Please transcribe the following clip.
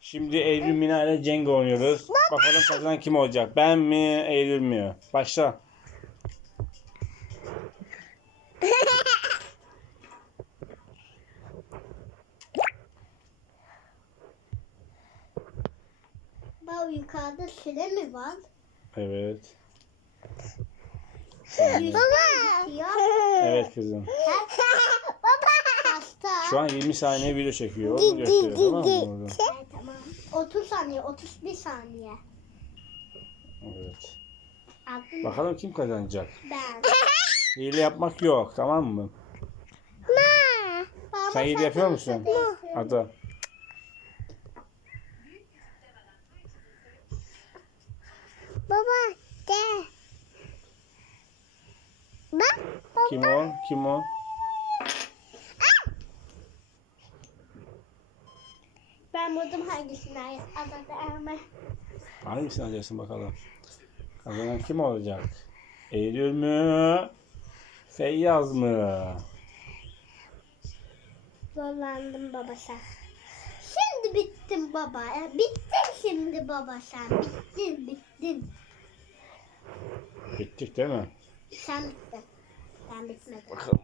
Şimdi Eylül Mina ile Cenk oynuyoruz. Bakalım kazanan kim olacak? Ben mi, Eylül mü? Başla. Bak yukarıda süre mi var? Evet. Baba. Evet kızım. Baba. Şu an 20 saniye video çekiyor. Gösteriyor tamam mı? orada? Evet, tamam. 30 saniye, 31 saniye. Evet. Aklım Bakalım kim kazanacak? ben. Hile yapmak yok tamam mı? Baba, Sen hile yapıyor musun? Ada. Baba de. Bak. Kim o? Kim o? Ben buldum hangisini ama. Hangisini alacaksın bakalım. Kazanan kim olacak? Eylül mü? Feyyaz mı? Zorlandım baba sen. Şimdi bittin baba. Ya, bittin şimdi baba sen. Bittin bittin. Bittik değil mi? Sen bittin. Ben bitmedim. Bakalım.